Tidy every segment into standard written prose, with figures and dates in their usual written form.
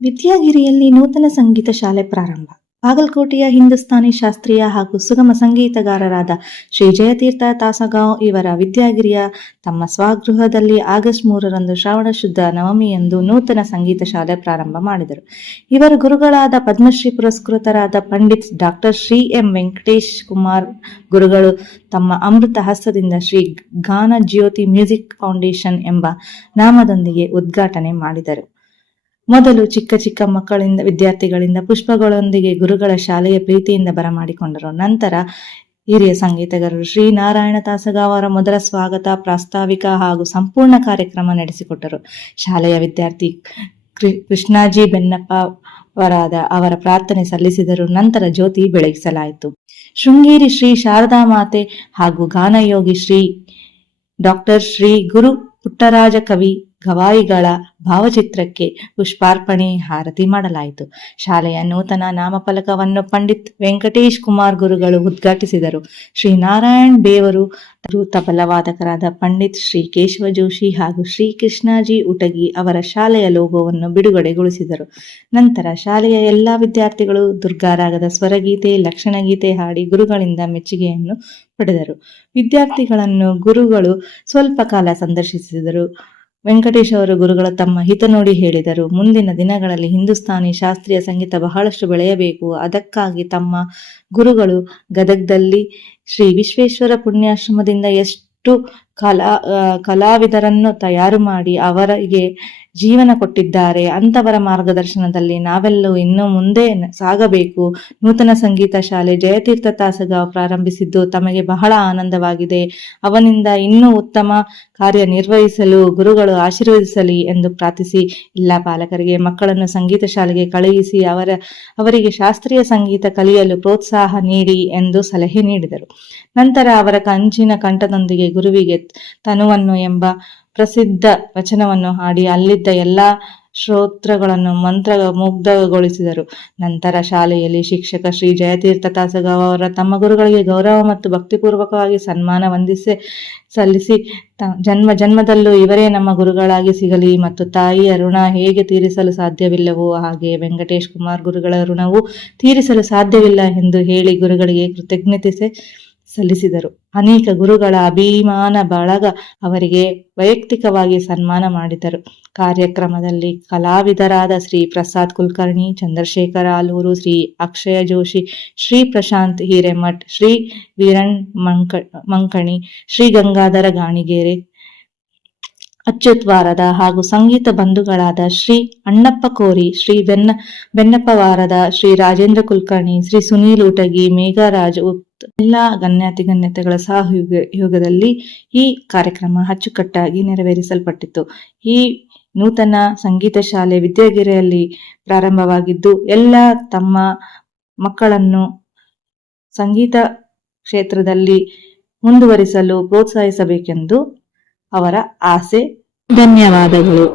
ವಿದ್ಯಾಗಿರಿಯಲ್ಲಿ ನೂತನ ಸಂಗೀತ ಶಾಲೆ ಪ್ರಾರಂಭ. ಬಾಗಲಕೋಟೆಯ ಹಿಂದೂಸ್ತಾನಿ ಶಾಸ್ತ್ರೀಯ ಹಾಗೂ ಸುಗಮ ಸಂಗೀತಗಾರರಾದ ಶ್ರೀ ಜಯತೀರ್ಥ ತಾಸಗಾಂವ್ ಇವರ ವಿದ್ಯಾಗಿರಿಯ ತಮ್ಮ ಸ್ವಗೃಹದಲ್ಲಿ ಆಗಸ್ಟ್ 3ರಂದು ಶ್ರಾವಣ ಶುದ್ಧ ನವಮಿಯಂದು ನೂತನ ಸಂಗೀತ ಶಾಲೆ ಪ್ರಾರಂಭ ಮಾಡಿದರು. ಇವರ ಗುರುಗಳಾದ ಪದ್ಮಶ್ರೀ ಪುರಸ್ಕೃತರಾದ ಪಂಡಿತ್ ಡಾಕ್ಟರ್ ಶ್ರೀ ಎಂ ವೆಂಕಟೇಶ್ ಕುಮಾರ್ ಗುರುಗಳು ತಮ್ಮ ಅಮೃತ ಹಸ್ತದಿಂದ ಶ್ರೀ ಗಾನ ಜ್ಯೋತಿ ಮ್ಯೂಸಿಕ್ ಫೌಂಡೇಶನ್ ಎಂಬ ನಾಮದೊಂದಿಗೆ ಉದ್ಘಾಟನೆ ಮಾಡಿದರು. ಮೊದಲು ಚಿಕ್ಕ ಚಿಕ್ಕ ವಿದ್ಯಾರ್ಥಿಗಳಿಂದ ಪುಷ್ಪಗಳೊಂದಿಗೆ ಗುರುಗಳ ಶಾಲೆಯ ಪ್ರೀತಿಯಿಂದ ಬರಮಾಡಿಕೊಂಡರು. ನಂತರ ಹಿರಿಯ ಸಂಗೀತಗಾರರು ಶ್ರೀ ನಾರಾಯಣ ತಾಸಗಾಂವ್ ಅವರ ಮೊದಲ ಸ್ವಾಗತ, ಪ್ರಾಸ್ತಾವಿಕ ಹಾಗೂ ಸಂಪೂರ್ಣ ಕಾರ್ಯಕ್ರಮ ನಡೆಸಿಕೊಟ್ಟರು. ಶಾಲೆಯ ವಿದ್ಯಾರ್ಥಿ ಕೃಷ್ಣಾಜಿ ಬೆನ್ನಪ್ಪ ಅವರ ಪ್ರಾರ್ಥನೆ ಸಲ್ಲಿಸಿದರು. ನಂತರ ಜ್ಯೋತಿ ಬೆಳಗಿಸಲಾಯಿತು. ಶೃಂಗೇರಿ ಶ್ರೀ ಶಾರದಾ ಮಾತೆ ಹಾಗೂ ಗಾನಯೋಗಿ ಶ್ರೀ ಡಾಕ್ಟರ್ ಶ್ರೀ ಗುರು ಪುಟ್ಟರಾಜ ಕವಿ ಗವಾಯಿಗಳ ಭಾವಚಿತ್ರಕ್ಕೆ ಪುಷ್ಪಾರ್ಪಣೆ, ಹಾರತಿ ಮಾಡಲಾಯಿತು. ಶಾಲೆಯ ನೂತನ ನಾಮಫಲಕವನ್ನು ಪಂಡಿತ್ ವೆಂಕಟೇಶ್ ಕುಮಾರ್ ಗುರುಗಳು ಉದ್ಘಾಟಿಸಿದರು. ಶ್ರೀ ನಾರಾಯಣ್ ಬೇವರು ತಬಲವಾದಕರಾದ ಪಂಡಿತ್ ಶ್ರೀ ಕೇಶವ ಜೋಶಿ ಹಾಗೂ ಶ್ರೀ ಕೃಷ್ಣಾಜಿ ಉಟಗಿ ಅವರ ಶಾಲೆಯ ಲೋಗೋವನ್ನು ಬಿಡುಗಡೆಗೊಳಿಸಿದರು. ನಂತರ ಶಾಲೆಯ ಎಲ್ಲಾ ವಿದ್ಯಾರ್ಥಿಗಳು ದುರ್ಗಾರಾಗದ ಸ್ವರಗೀತೆ, ಲಕ್ಷಣಗೀತೆ ಹಾಡಿ ಗುರುಗಳಿಂದ ಮೆಚ್ಚುಗೆಯನ್ನು ಪಡೆದರು. ವಿದ್ಯಾರ್ಥಿಗಳನ್ನು ಗುರುಗಳು ಸ್ವಲ್ಪ ಕಾಲ ಸಂದರ್ಶಿಸಿದರು. ವೆಂಕಟೇಶ್ ಅವರು ಗುರುಗಳು ತಮ್ಮ ಹಿತ ನೋಡಿ ಹೇಳಿದರು, ಮುಂದಿನ ದಿನಗಳಲ್ಲಿ ಹಿಂದೂಸ್ತಾನಿ ಶಾಸ್ತ್ರೀಯ ಸಂಗೀತ ಬಹಳಷ್ಟು ಬೆಳೆಯಬೇಕು. ಅದಕ್ಕಾಗಿ ತಮ್ಮ ಗುರುಗಳು ಗದಗದಲ್ಲಿ ಶ್ರೀ ವಿಶ್ವೇಶ್ವರ ಪುಣ್ಯಾಶ್ರಮದಿಂದ ಎಷ್ಟು ಕಲಾವಿದರನ್ನು ತಯಾರು ಮಾಡಿ ಅವರಿಗೆ ಜೀವನ ಕೊಟ್ಟಿದ್ದಾರೆ. ಅಂತವರ ಮಾರ್ಗದರ್ಶನದಲ್ಲಿ ನಾವೆಲ್ಲೂ ಇನ್ನು ಮುಂದೆ ಸಾಗಬೇಕು. ನೂತನ ಸಂಗೀತ ಶಾಲೆ ಜಯತೀರ್ಥ ತಾಸಗಾಂವ್ ಪ್ರಾರಂಭಿಸಿದ್ದು ತಮಗೆ ಬಹಳ ಆನಂದವಾಗಿದೆ. ಅವನಿಂದ ಇನ್ನೂ ಉತ್ತಮ ಕಾರ್ಯನಿರ್ವಹಿಸಲು ಗುರುಗಳು ಆಶೀರ್ವದಿಸಲಿ ಎಂದು ಪ್ರಾರ್ಥಿಸಿ ಎಲ್ಲ ಪಾಲಕರಿಗೆ ಮಕ್ಕಳನ್ನು ಸಂಗೀತ ಶಾಲೆಗೆ ಕಳುಹಿಸಿ ಅವರಿಗೆ ಶಾಸ್ತ್ರೀಯ ಸಂಗೀತ ಕಲಿಯಲು ಪ್ರೋತ್ಸಾಹ ನೀಡಿ ಎಂದು ಸಲಹೆ ನೀಡಿದರು. ನಂತರ ಅವರ ಕಂಚಿನ ಕಂಠದೊಂದಿಗೆ ಗುರುವಿಗೆ ತನುವನ್ನು ಎಂಬ ಪ್ರಸಿದ್ಧ ವಚನವನ್ನು ಹಾಡಿ ಅಲ್ಲಿದ್ದ ಎಲ್ಲಾ ಶ್ರೋತೃಗಳನ್ನು ಮಂತ್ರ ಮುಗ್ಧಗೊಳಿಸಿದರು. ನಂತರ ಶಾಲೆಯಲ್ಲಿ ಶಿಕ್ಷಕ ಶ್ರೀ ಜಯತೀರ್ಥ ತಾಸಗಾಂವ್ ಅವರ ತಮ್ಮ ಗುರುಗಳಿಗೆ ಗೌರವ ಮತ್ತು ಭಕ್ತಿಪೂರ್ವಕವಾಗಿ ಸನ್ಮಾನ ಸಲ್ಲಿಸಿ ಜನ್ಮ ಜನ್ಮದಲ್ಲೂ ಇವರೇ ನಮ್ಮ ಗುರುಗಳಾಗಿ ಸಿಗಲಿ ಮತ್ತು ತಾಯಿಯ ಋಣ ಹೇಗೆ ತೀರಿಸಲು ಸಾಧ್ಯವಿಲ್ಲವೋ ಹಾಗೆ ವೆಂಕಟೇಶ್ ಕುಮಾರ್ ಗುರುಗಳ ಋಣವೂ ತೀರಿಸಲು ಸಾಧ್ಯವಿಲ್ಲ ಎಂದು ಹೇಳಿ ಗುರುಗಳಿಗೆ ಕೃತಜ್ಞತೆ ಸಲ್ಲಿಸಿದರು. ಅನೇಕ ಗುರುಗಳ ಅಭಿಮಾನ ಬಳಗ ಅವರಿಗೆ ವೈಯಕ್ತಿಕವಾಗಿ ಸನ್ಮಾನ ಮಾಡಿದರು. ಕಾರ್ಯಕ್ರಮದಲ್ಲಿ ಕಲಾವಿದರಾದ ಶ್ರೀ ಪ್ರಸಾದ್ ಕುಲಕರ್ಣಿ, ಚಂದ್ರಶೇಖರ ಆಲೂರು, ಶ್ರೀ ಅಕ್ಷಯ ಜೋಶಿ, ಶ್ರೀ ಪ್ರಶಾಂತ್ ಹಿರೇಮಠ್, ಶ್ರೀ ವೀರಣ್ಣ ಮಂಕಣಿ, ಶ್ರೀ ಗಂಗಾಧರ ಗಾಣಿಗೇರೆ, ಅಚ್ಯುತ್ ವಾರದ ಹಾಗೂ ಸಂಗೀತ ಬಂಧುಗಳಾದ ಶ್ರೀ ಅಣ್ಣಪ್ಪ ಕೋರಿ, ಶ್ರೀ ಬೆನ್ನಪ್ಪ ವಾರದ, ಶ್ರೀ ರಾಜೇಂದ್ರ ಕುಲಕರ್ಣಿ, ಶ್ರೀ ಸುನೀಲ್ ಉಟಗಿ, ಮೇಘರಾಜ್ ಎಲ್ಲಾ ಗಣ್ಯತೆಗಳ ಸಹಯೋಗದಲ್ಲಿ ಈ ಕಾರ್ಯಕ್ರಮ ಅಚ್ಚುಕಟ್ಟಾಗಿ ನೆರವೇರಿಸಲ್ಪಟ್ಟಿತು. ಈ ನೂತನ ಸಂಗೀತ ಶಾಲೆ ವಿದ್ಯಾಗಿರಿಯಲ್ಲಿ ಪ್ರಾರಂಭವಾಗಿದ್ದು ಎಲ್ಲ ತಮ್ಮ ಮಕ್ಕಳನ್ನು ಸಂಗೀತ ಕ್ಷೇತ್ರದಲ್ಲಿ ಮುಂದುವರಿಸಲು ಪ್ರೋತ್ಸಾಹಿಸಬೇಕೆಂದು ಅವರ ಆಸೆ. ಧನ್ಯವಾದಗಳು.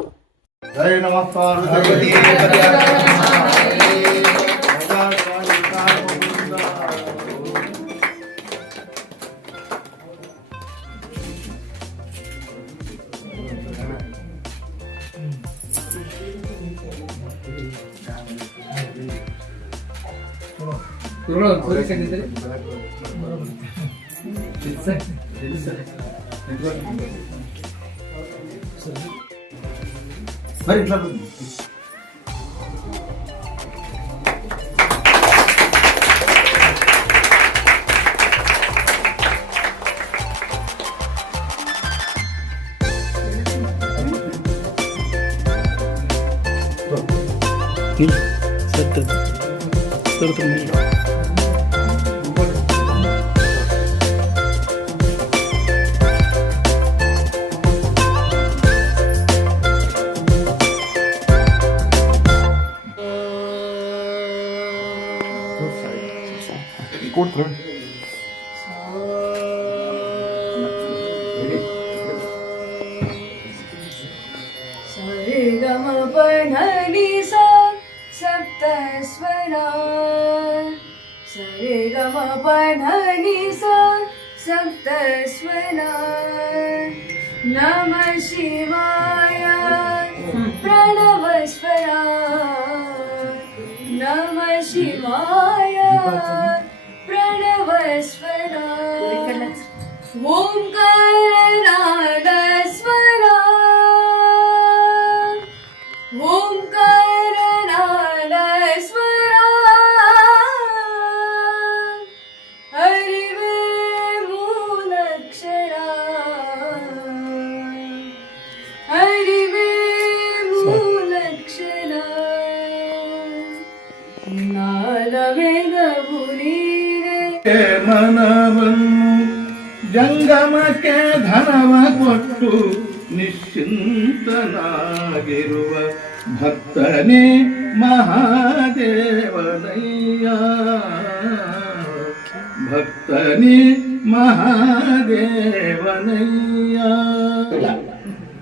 नमः शिवाय प्रणव स्वरा ಪ್ರಣವಸ್ವರ ಓಂಕಾರ ಸ್ವರ ಓಂಕಾರ ಸ್ವರ ಅರಿವೇ ಮೂಲಕ್ಷರ ಅರಿವೇ ಮೂಲಕ್ಷರ ನಾದವೇದವು ನೀರೇ ಮನವನ್ನು ಜಂಗಮಕ್ಕೆ ಧನವ ಕೊಟ್ಟು ನಿಶ್ಚಿಂತನಾಗಿರುವ ಭಕ್ತನೇ ಮಹಾದೇವನಯ್ಯ ಭಕ್ತನೇ ಮಹಾದೇವನಯ್ಯ.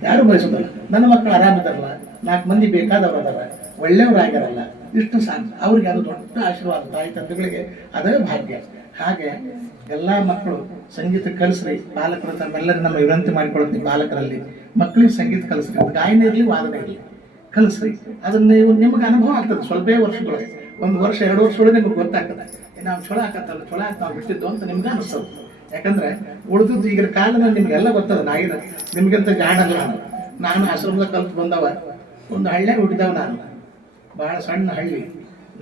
ಯಾರು ಬಯಸೋದಲ್ಲ, ನನ್ನ ಮಕ್ಕಳು ಆರಾಮಿದಾರಲ್ಲ, 4 ಮಂದಿ ಬೇಕಾದವರದಾರ, ಒಳ್ಳೆಯವರಾಗ್ಯಾರಲ್ಲ, ಇಷ್ಟು ಸಾಕು. ಅವ್ರಿಗೆ ಅದು ದೊಡ್ಡ ಆಶೀರ್ವಾದ. ತಾಯಿ ತಂದೆಗಳಿಗೆ ಅದೇ ಭಾಗ್ಯ. ಹಾಗೆ ಎಲ್ಲ ಮಕ್ಕಳು ಸಂಗೀತ ಕಲಿಸ್ರಿ. ಬಾಲಕರು ತಮ್ಮೆಲ್ಲರೂ ನಮ್ಮ ವಿನಂತಿ ಮಾಡಿಕೊಳ್ತೀವಿ, ಬಾಲಕರಲ್ಲಿ ಮಕ್ಕಳಿಗೆ ಸಂಗೀತ ಕಲಿಸ್ರಿ. ಗಾಯನ ಇರಲಿ, ವಾದನ ಇರಲಿ, ಕಲಿಸ್ರಿ. ಅದನ್ನ ನೀವು ನಿಮ್ಗೆ ಅನುಭವ ಆಗ್ತದೆ. ಸ್ವಲ್ಪ ವರ್ಷದೊಳಗೆ, 1 ವರ್ಷ 2 ವರ್ಷದೊಳಗೆ ನಿಮ್ಗೆ ಗೊತ್ತಾಗ್ತದೆ. ನಾವು ಚೊಲೋ ಆಕತ್ತಲ್ಲ, ಚೊಲೋ ಆಗ್ತಾವ ಬಿಟ್ಟಿದ್ದು ಅಂತ ನಿಮ್ಗೆ ಅನಿಸ್ತದೆ. ಯಾಕಂದ್ರೆ ಉಳಿದದ್ದು ಈಗಿನ ಕಾಲನ ನಿಮ್ಗೆಲ್ಲ ಗೊತ್ತದ. ನಾಯಿದ ನಿಮ್ಗಿಂತ ಜಾಣಲ್ಲ. ನಾನು ಆಶ್ರಮದ ಕಲ್ತು ಬಂದವ, ಒಂದು ಹಳ್ಳಿಯಾಗ ಹುಟ್ಟಿದವ. ನಾನು ಭಾಳ ಸಣ್ಣ ಹಳ್ಳಿ.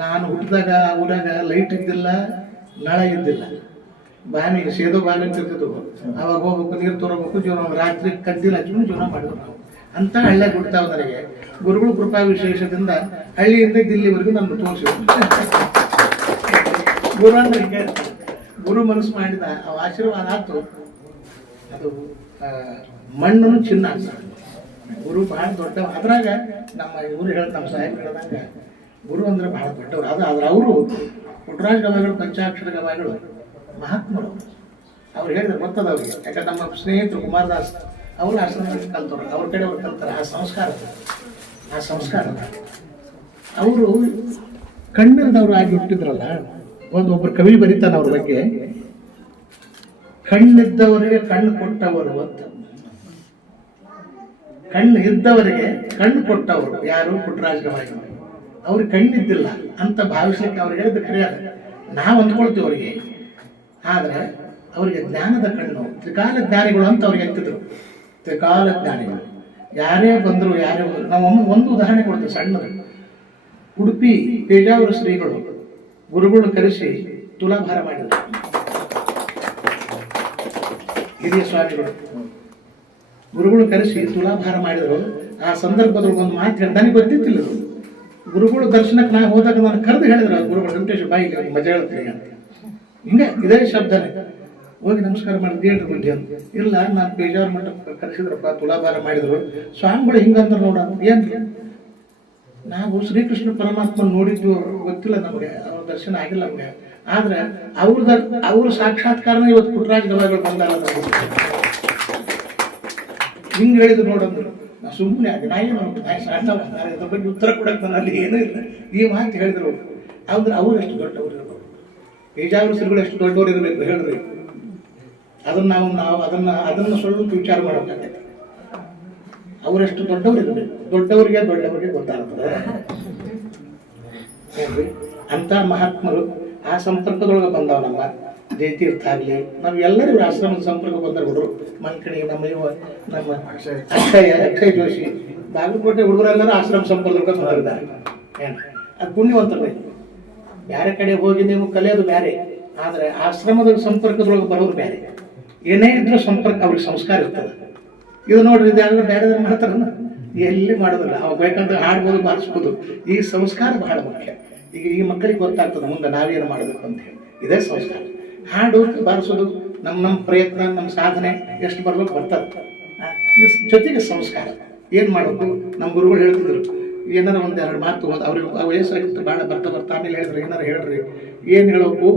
ನಾನು ಹುಟ್ಟಿದಾಗ ಊರಾಗ ಲೈಟ್ ಇದ್ದಿಲ್ಲ, ನಳ ಇದ್ದಿಲ್ಲ. ಬಾವಿಗೆ ಸೇದೋ ಬಾವಿ ಅಂತ ಇರ್ತಿದ್ವು. ಅವಾಗ ಹೋಗ್ಬೇಕು, ನೀರು ತೋರಬೇಕು, ಜೀವನ ರಾತ್ರಿ ಕದ್ದಿಲ್ಲ ಹಚ್ಕೊಂಡು ಜೀವನ ಮಾಡಿದ್ರು ನಾವು. ಅಂತ ಹಳ್ಳಿಯಾಗ ಹುಡ್ತಾವ. ನನಗೆ ಗುರುಗಳ ಕೃಪಾ ವಿಶೇಷದಿಂದ ಹಳ್ಳಿಯಿಂದ ದಿಲ್ಲಿವರೆಗೂ ನಾನು ತೋರಿಸಿದ್ರು. ಗುರು ಅಂದ್ರೆ ಹಿಂಗೆ, ಗುರು ಮನಸ್ಸು ಮಾಡಿದ ಅವ ಆಶೀರ್ವಾದ ಆಯ್ತು. ಅದು ಮಣ್ಣನ್ನು ಚಿನ್ನ ಆಗ್ತದೆ. ಗುರು ಬಹಳ ದೊಡ್ಡವ. ಅದ್ರಾಗ ನಮ್ಮ ಇವರು ನಮ್ಮ ಸಾಹೇಬ್ ಹೇಳ್ದಂಗ ಗುರು ಅಂದ್ರೆ ಬಹಳ ದೊಡ್ಡವರು. ಆದ್ರೆ ಅವರು ಪುಟ್ಟರಾಜ ಗವಾಯಿಗಳು, ಪಂಚಾಕ್ಷರ ಗವಾಯಿಗಳು ಮಹಾತ್ಮರು. ಅವ್ರು ಹೇಳಿದ್ರೆ ಗೊತ್ತದ ಅವ್ರಿಗೆ. ಯಾಕಂದ್ರೆ ನಮ್ಮ ಸ್ನೇಹಿತರು ಕುಮಾರದಾಸ್ ಅವರು ಆಶ್ರಮದಲ್ಲಿ ಕಲ್ತವ್ರು. ಅವ್ರ ಕಡೆ ಅವ್ರು ಕಲ್ತಾರೆ. ಆ ಸಂಸ್ಕಾರ ಅವರು ಕಣ್ಣಿಲ್ದವ್ರು ಆಗಿ ಹುಟ್ಟಿದ್ರಲ್ಲ. ಒಬ್ಬರು ಕವಿ ಬರೀತಾನೆ ಅವ್ರ ಬಗ್ಗೆ, ಕಣ್ಣಿದ್ದವರಿಗೆ ಕಣ್ಣು ಕೊಟ್ಟವರು ಅಂತ. ಕಣ್ಣು ಇದ್ದವರಿಗೆ ಕಣ್ಣು ಕೊಟ್ಟವರು ಯಾರು? ಪುಟ್ಟರಾಜ ಗವಾಯಿಗಳು. ಅವ್ರಿಗೆ ಕಣ್ಣಿದ್ದಿಲ್ಲ ಅಂತ ಭಾವಿಸ್ಲಿಕ್ಕೆ ಅವ್ರಿಗೆ ಹೇಳಿದ ಕರೆಯಾದ. ನಾವು ಅಂದ್ಕೊಳ್ತೀವಿ ಅವರಿಗೆ. ಆದ್ರೆ ಅವರಿಗೆ ಜ್ಞಾನದ ಕಣ್ಣು, ತ್ರಿಕಾಲ ಜ್ಞಾನಿಗಳು ಅಂತ ಅವ್ರಿಗೆ ಎತ್ತಿದ್ರು. ತ್ರಿಕಾಲ ಜ್ಞಾನಿಗಳು ಯಾರೇ ಬಂದರು, ಯಾರೇ ಬಂದರು. ನಾವು ಒಂದು ಉದಾಹರಣೆ ಕೊಡ್ತೀವಿ ಸಣ್ಣದು. ಉಡುಪಿ ಪೇಜಾವರ ಶ್ರೀಗಳು ಗುರುಗಳು ಕರೆಸಿ ತುಲಾಭಾರ ಮಾಡಿದರು. ಹಿರಿಯ ಸ್ವಾಮಿಗಳು ಗುರುಗಳು ಕರೆಸಿ ತುಲಾಭಾರ ಮಾಡಿದರು. ಆ ಸಂದರ್ಭದಲ್ಲಿ ಒಂದು ಮಾತು ಹೇಳಿ ನನಗೆ ಗೊತ್ತಿತ್ತಿಲ್ಲ. ಗುರುಗಳು ದರ್ಶನಕ್ಕೆ ನಾನು ಹೋದಾಗ ನಾನು ಕರೆದು ಹೇಳಿದ್ರು ಗುರುಗಳು, ವೆಂಕಟೇಶ ಬಾಯಿ ಮಜಾ ಹೇಳ್ತೀನಿ ಅಂತ. ಹಿಂಗೆ ಇದೇ ಶಬ್ದನೇ. ಹೋಗಿ ನಮಸ್ಕಾರ ಮಾಡಿದ್ದು ಹೇಳ್ರಿ ಬುದ್ಧಿ ಅಂತ. ಇಲ್ಲ, ನಾನು ಪೇಜಾವರ ಮಠಕ್ಕೆ ಕರೆಸಿದ್ರಪ್ಪ, ತುಲಾಭಾರ ಮಾಡಿದ್ರು. ಸ್ವಾಮಿಗಳು ಹಿಂಗಂದ್ರೆ ನೋಡ ಏನ್ರಿ, ನಾವು ಶ್ರೀಕೃಷ್ಣ ಪರಮಾತ್ಮ ನೋಡಿದ್ವಿ, ಗೊತ್ತಿಲ್ಲ ನಮಗೆ, ಅವ್ರ ದರ್ಶನ ಆಗಿಲ್ಲ ನಮಗೆ. ಆದ್ರೆ ಅವ್ರ ಸಾಕ್ಷಾತ್ಕಾರನ ಇವತ್ತು ಪುಟ್ಟರಾಜ ಗವಾಯಿಗಳು ಬಂದಾರ. ಹಿಂಗೆ ಹೇಳಿದ್ರು ನೋಡಂದ್ರು. ನಾ ಸುಮ್ಮನೆ ಅದ್ರ ಬಗ್ಗೆ ಉತ್ತರ ಕೊಡಕ್ಕೆ ನಾನು ಅಲ್ಲಿ ಏನೂ ಇಲ್ಲ. ಈ ಮಾತು ಹೇಳಿದ್ರು ಅಂದ್ರೆ ಅವ್ರು ಎಷ್ಟು ದೊಡ್ಡವ್ರು ಇರಬೇಕು, ಪೇಜಾವರ ಶ್ರೀಗಳು ಎಷ್ಟು ದೊಡ್ಡವ್ರು ಇರಬೇಕು ಹೇಳ್ರಿ. ನಾವು ಅದನ್ನ ಸ್ವಲ್ಪ ವಿಚಾರ ಮಾಡಬೇಕಾಗತ್ತೆ. ಅವರೆಷ್ಟು ದೊಡ್ಡವ್ರು ಇರಬೇಕು. ದೊಡ್ಡವರಿಗೆ ಗೊತ್ತಾಗ್ತದೆ ಹೇಳ್ರಿ. ಅಂತ ಮಹಾತ್ಮರು ಆ ಸಂಪರ್ಕದೊಳಗೆ ಬಂದವ. ನಮ್ಮ ಜಯತೀರ್ಥ ಆಗಲಿ, ನಾವು ಎಲ್ಲರೂ ಆಶ್ರಮದ ಸಂಪರ್ಕ ಬಂದರು ಹುಡುಗರು. ಮಂಕಣಿ, ನಮ್ಮ ಅಕ್ಷಯ ಜೋಶಿ, ಬಾಗಲಕೋಟೆ ಹುಡುಗರೆಲ್ಲರೂ ಆಶ್ರಮ ಸಂಪರ್ಕದೊಳಗೆ ಬಂದಿದ್ದಾರೆ. ಏನು ಅದು ಪುಣ್ಯವಂತರು. ಬೇರೆ ಕಡೆ ಹೋಗಿ ನೀವು ಕಲಿಯೋದು ಬೇರೆ, ಆದರೆ ಆಶ್ರಮದ ಸಂಪರ್ಕದೊಳಗೆ ಬರೋದು ಬೇರೆ. ಏನೇ ಇದ್ರೂ ಸಂಪರ್ಕ ಅವ್ರಿಗೆ ಸಂಸ್ಕಾರ ಇರ್ತದೆ. ಇದು ನೋಡ್ರಿ, ಇದೆಲ್ಲ ಬೇರೆ ಮಾಡ್ತಾರಲ್ಲ, ಎಲ್ಲಿ ಮಾಡೋದಿಲ್ಲ. ಅವಾಗ ಬೇಕಂದ್ರೆ ಹಾಡ್ಬೋದು, ಬಾರಿಸ್ಬೋದು. ಈ ಸಂಸ್ಕಾರ ಬಹಳ ಮುಖ್ಯ. ಈಗ ಈ ಮಕ್ಕಳಿಗೆ ಗೊತ್ತಾಗ್ತದೆ ಮುಂದೆ ನಾವೇನು ಮಾಡಬೇಕು ಅಂತ ಹೇಳಿ. ಇದೇ ಸಂಸ್ಕಾರ. ಹಾಡು ಬಾರಿಸೋದು ನಮ್ಮ ಪ್ರಯತ್ನ, ನಮ್ಮ ಸಾಧನೆ ಎಷ್ಟು ಬರ್ಬೇಕು ಬರ್ತದೆ. ಜೊತೆಗೆ ಸಂಸ್ಕಾರ ಏನು ಮಾಡಬೇಕು. ನಮ್ಮ ಗುರುಗಳು ಹೇಳ್ತಿದ್ರು, ಏನಾರ 1-2 ಮಾತು ಅವ್ರಿಗೆ ವಯಸ್ಸಾಗಿತ್ತು ಭಾಳ ಬರ್ತಾ ಆಮೇಲೆ ಹೇಳಿದ್ರು, ಏನಾರು ಹೇಳ್ರಿ. ಏನು ಹೇಳಬೇಕು?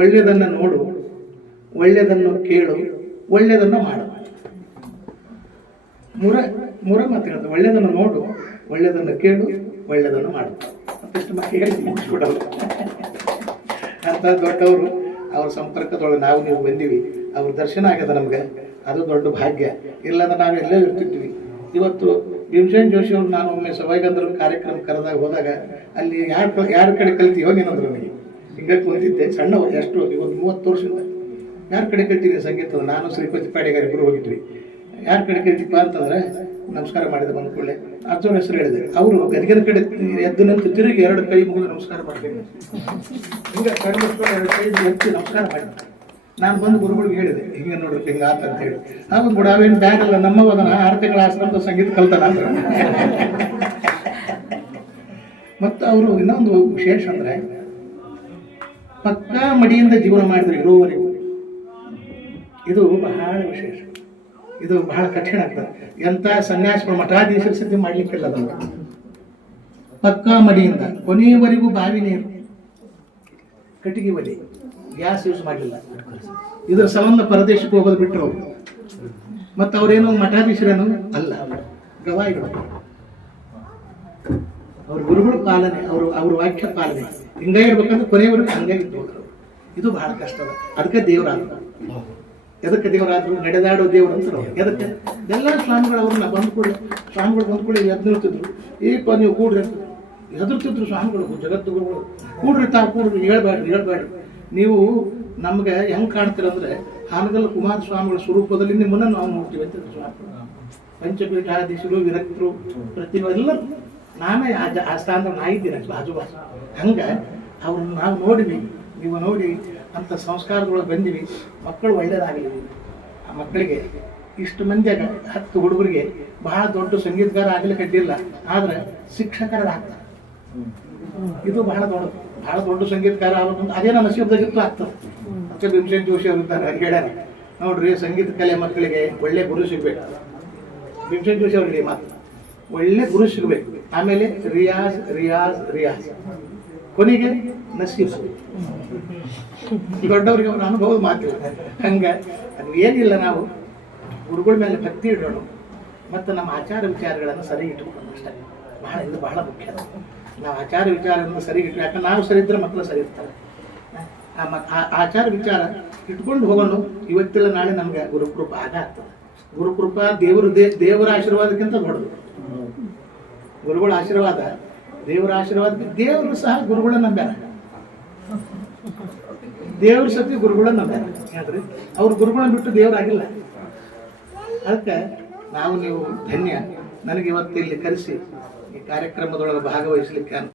ಒಳ್ಳೆಯದನ್ನು ನೋಡು, ಒಳ್ಳೆಯದನ್ನು ಕೇಳು, ಒಳ್ಳೆಯದನ್ನು ಮಾಡು. ಮೂರ ಮಾತು ಹೇಳ್ತಾರೆ. ಒಳ್ಳೆಯದನ್ನು ನೋಡು, ಒಳ್ಳೆಯದನ್ನು ಕೇಳು, ಒಳ್ಳೆಯದನ್ನು ಮಾಡು. ಮತ್ತಿಷ್ಟು ಮಾತು ಹೇಳಿ ಮುಗಿಸ್ಬಿಡೋದು ಅಂತ ದೊಡ್ಡವರು. ಅವ್ರ ಸಂಪರ್ಕದೊಳಗೆ ನೀವು ಬಂದೀವಿ. ಅವ್ರ ದರ್ಶನ ಆಗ್ಯದ ನಮ್ಗೆ, ಅದು ದೊಡ್ಡ ಭಾಗ್ಯ. ಇಲ್ಲದ ನಾವು ಎಲ್ಲೇ ಇರ್ತಿದ್ವಿ. ಇವತ್ತು ಭೀಮಸೇನ್ ಜೋಶಿ ಅವ್ರು, ನಾನು ಒಮ್ಮೆ ಸವೈಗಂದ್ರ ಕಾರ್ಯಕ್ರಮ ಕರೆದಾಗ ಹೋದಾಗ ಅಲ್ಲಿ ಯಾರ ಕಡೆ ಕಲ್ತೀವೋ ನೀನಂದ್ರು ನನಗೆ. ಹಿಂಗೆ ಕುಂತಿದ್ದೆ ಸಣ್ಣವ, ಎಷ್ಟು ಒಂದು 30 ವರ್ಷದಿಂದ. ಯಾರ ಕಡೆ ಕಲ್ತೀನಿ ಸಂಗೀತ? ನಾನು ಶ್ರೀಪತಿ ಪಾಡೆಗಾರ ಇಬ್ಬರು ಹೋಗಿದ್ವಿ. ಯಾರ ಕಡೆ ಕಲ್ತಿಪ್ಪ ಅಂತಂದ್ರೆ ನಮಸ್ಕಾರ ಮಾಡಿದೆ ಬಂದ ಕೂಡಲೇ ಅಜ್ಜನ ಹೆಸರು ಹೇಳಿದೆ. ಅವರು ಗದಗಿನ ಕಡೆ ಎದ್ದು ನಿಂತು ತಿರುಗಿ 2 ಕೈ ಮುಗಿದು ನಮಸ್ಕಾರ ಮಾಡ್ತೀನಿ. ಹಿಂಗೆ ಕಣ್ಣು ಮುಚ್ಕೊಂಡು 2 ಕೈ ಎತ್ತಿ ನಮಸ್ಕಾರ ಮಾಡಿದೆ. ನಾನು ಬಂದು ಗುರುಗಳಿಗೆ ಹೇಳಿದೆ, ಹಿಂಗೆ ನೋಡ್ರಿ ಹಿಂಗೆ ಆತ ಅಂತ ಹೇಳಿ. ಹೌದು ಬಿಡ, ಅವೇನು ಬ್ಯಾಗ್ ಅಲ್ಲ, ನಮ್ಮವ ಅದನ್ನ 6 ತಿಂಗಳ ಆಶ್ರಮದ ಸಂಗೀತ ಕಲ್ತಾನ ಅಂದ್ರೆ. ಮತ್ತು ಅವರು ಇನ್ನೊಂದು ವಿಶೇಷ ಅಂದ್ರೆ ಪಕ್ಕಾ ಮಡಿಯಿಂದ ಜೀವನ ಮಾಡಿದ್ರು ಇರೋವರೆಗೂ. ಇದು ಬಹಳ ವಿಶೇಷ, ಇದು ಬಹಳ ಕಠಿಣ ಆಗ್ತದೆ. ಎಂಥ ಸನ್ಯಾಸಿಗಳು ಮಠಾಧೀಶರ ಸಿದ್ಧಿ ಮಾಡ್ಲಿಕ್ಕಿಲ್ಲ ಅದನ್ನು. ಪಕ್ಕಾ ಮಡಿಯಿಂದ ಕೊನೆಯವರೆಗೂ ಬಾವಿ ನೀರು, ಕಟ್ಟಿಗೆ ಒಲೆ, ಗ್ಯಾಸ್ ಯೂಸ್ ಮಾಡಲಿಲ್ಲ. ಇದರ ಸಂಬಂಧ ಪರದೇಶಕ್ಕೆ ಹೋಗೋದು ಬಿಟ್ಟರು ಅವರು. ಮತ್ತು ಅವರೇನೋ ಮಠಾಧೀಶರೇನೋ ಅಲ್ಲ, ಗವಾಯಿಗಳು. ಅವ್ರ ಗುರುಗಳ ಪಾಲನೆ, ಅವ್ರ ವಾಕ್ಯ ಪಾಲನೆ ಹಿಂಗೆ ಇರ್ಬೇಕಂದ್ರೆ ಕೊನೆಯವರೆಗೂ ಹಂಗೆ ಇದ್ದು. ಇದು ಬಹಳ ಕಷ್ಟದ. ಅದಕ್ಕೆ ದೇವರಾದ್ರು. ಎದಕ್ಕೆ ದೇವರಾದ್ರು? ನಡೆದಾಡೋ ದೇವರು ಅಂತ. ಎದಕ್ಕೆ? ಎಲ್ಲ ಸ್ವಾಮಿಗಳು ಅವ್ರನ್ನ ಸ್ವಾಮಿಗಳು ಬಂದ್ಕೊಳ್ಳಿ ಎದ್ದು ನಿಲ್ತಿದ್ರು. ಏಪ ನೀವು ಕೂಡ್ರಿ ಹೆದರ್ತಿದ್ರು ಸ್ವಾಮಿಗಳು, ಜಗದ್ಗುರುಗಳು. ಕೂಡ್ರಿ ತಾವು ಕೂಡ್ರಿ, ಹೇಳ್ಬೇಡ್ರಿ. ನೀವು ನಮ್ಗೆ ಹೆಂಗೆ ಕಾಣ್ತೀರಂದ್ರೆ ಹಾನಗಲ್ ಕುಮಾರಸ್ವಾಮಿಗಳ ಸ್ವರೂಪದಲ್ಲಿ ನಿಮ್ಮನ್ನು ನಾವು ನೋಡ್ತೀವಿ ಅಂತ ಸ್ವಾಮಿಗಳು. ಪಂಚಪೀಠಾಧೀಶರು, ವಿರಕ್ತರು, ಪ್ರತಿಭಾ ಎಲ್ಲರೂ ನಾನೇ ಆ ಸ್ಥಾನದಲ್ಲಿ ನಾಯಿದ್ದೀನಿ ಬಾಜು. ಹಂಗೆ ಅವ್ರನ್ನ ನಾವು ನೋಡಿವಿ, ನೀವು ನೋಡಿ ಅಂಥ ಸಂಸ್ಕಾರದೊಳಗೆ ಬಂದಿವಿ. ಮಕ್ಕಳು ಒಳ್ಳೇದಾಗಲಿ. ಆ ಮಕ್ಕಳಿಗೆ ಇಷ್ಟು ಮಂದಿಯಾಗ 10 ಹುಡುಗರಿಗೆ ಬಹಳ ದೊಡ್ಡ ಸಂಗೀತಗಾರ ಆಗಲಿಕ್ಕೆ ಅಡ್ಡಿಲ್ಲ, ಆದ್ರೆ ಶಿಕ್ಷಕರಾಗ್ತಾರೆ. ಇದು ಬಹಳ ದೊಡ್ಡ ಸಂಗೀತಗಾರ ಆಗೋದು ಅದೇ ನನ್ನ ನಸೀಬ್ದಾಗಿತ್ತು ಆಗ್ತದೆ. ಮತ್ತೆ ಭೀಮಸೇನ್ ಜೋಶಿ ಅವರು ಇದ್ದಾರೆ, ಹೇಳ್ಯಾರ ನೋಡ್ರಿ, ಸಂಗೀತ ಕಲೆ ಮಕ್ಕಳಿಗೆ ಒಳ್ಳೆ ಗುರು ಸಿಗ್ಬೇಕು. ಭೀಮಸೇನ್ ಜೋಶಿ ಅವ್ರಿಗೆ ಮಾತು, ಒಳ್ಳೆ ಗುರು ಸಿಗಬೇಕು. ಆಮೇಲೆ ರಿಯಾಜ್ ರಿಯಾಜ್ ರಿಯಾಜ್, ಕೊನೆಗೆ ನಸೀಬ್. ದೊಡ್ಡವ್ರಿಗೆ ಅವ್ರ ಅನುಭವದ ಮಾತಿಲ್ಲ. ಹಂಗೆ ಅದು ಏನಿಲ್ಲ, ನಾವು ಗುರುಗಳ ಮೇಲೆ ಭಕ್ತಿ ಇಡೋಣ ಮತ್ತು ನಮ್ಮ ಆಚಾರ ವಿಚಾರಗಳನ್ನು ಸರಿ ಇಟ್ಕೊಳ್ಳೋಣ ಅಷ್ಟೇ. ಇದು ಬಹಳ ಮುಖ್ಯ. ನಾವು ಆಚಾರ ವಿಚಾರವನ್ನು ಸರಿ ಇಟ್ಟು, ಯಾಕಂದ್ರೆ ನಾವು ಸರಿ ಇದ್ರೆ ಮಕ್ಕಳು ಸರಿ ಇರ್ತಾರೆ. ಆ ಆಚಾರ ವಿಚಾರ ಇಟ್ಕೊಂಡು ಹೋಗೋಣ. ಇವತ್ತೆಲ್ಲ ನಾಳೆ ನಮ್ಗೆ ಗುರುಕೃಪ ಆಗ್ತದೆ. ಗುರುಕೃಪ ದೇವರ ಆಶೀರ್ವಾದಕ್ಕಿಂತ ದೊಡ್ಡದು. ಗುರುಗಳ ಆಶೀರ್ವಾದ, ದೇವರ ಆಶೀರ್ವಾದ. ದೇವರು ಸಹ ಗುರುಗಳನ್ನ ನಂಬ್ಯಾರ. ದೇವ್ರ ಸತಿ ಗುರುಗಳನ್ನ ನಂಬ್ಯಾರ. ಹೇಳ್ರಿ, ಅವ್ರ ಗುರುಗಳನ್ನ ಬಿಟ್ಟು ದೇವರಾಗಿಲ್ಲ. ಅದಕ್ಕೆ ನಾವು ನೀವು ಧನ್ಯ. ನನಗೆ ಇವತ್ತು ಇಲ್ಲಿ ಕರೆಸಿ ಈ ಕಾರ್ಯಕ್ರಮದೊಳಗೆ ಭಾಗವಹಿಸ್ಲಿಕ್ಕೆ